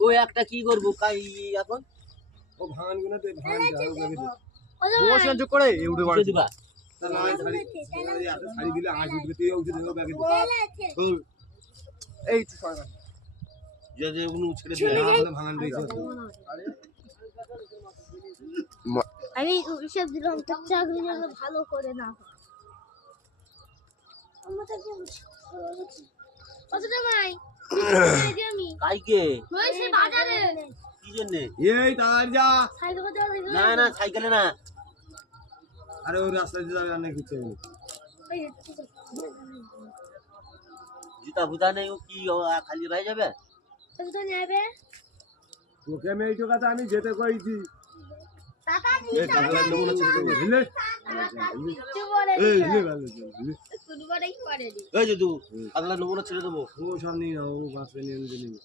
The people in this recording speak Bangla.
ও একটা কি করবো কাই এখন ও ভাঙান গুলো তো ভাঙান বসে যোগ করে উঠে বুঝে দিবা তাহলে শাড়ি দিলে আঁশ উঠবে তুই উঠে দেবো ব্যাগে এই তো সরকার যে যে উনি ছেড়ে দিলে ভাঙান দিয়েছে আমি সব দিলাম চাকরি যেন ভালো করে না কতটা ভাই আমি কাইকে ওই সে বাজারে কি জন্য এই তার যা সাইকেল করতে না না সাইকেলে না আরে ওই রাস্তা দিয়ে যাবে আর না কিছু জুতা ফুতা নেই ও কি খালি ভাই যাবে তো নেবে তোকে আমি এই টোকাতে আমি যেতে কইছি টাকা এই টাকা নেবো না ছেড়ে দেবো বুঝলে কিছু বলে এই বুঝলে ভালো বুঝলে কোনবারই করে দি এই যে তু আগলা নেবো না ছেড়ে দেবো ও সামনে না ও বাঁচবে নিয়ে নিয়ে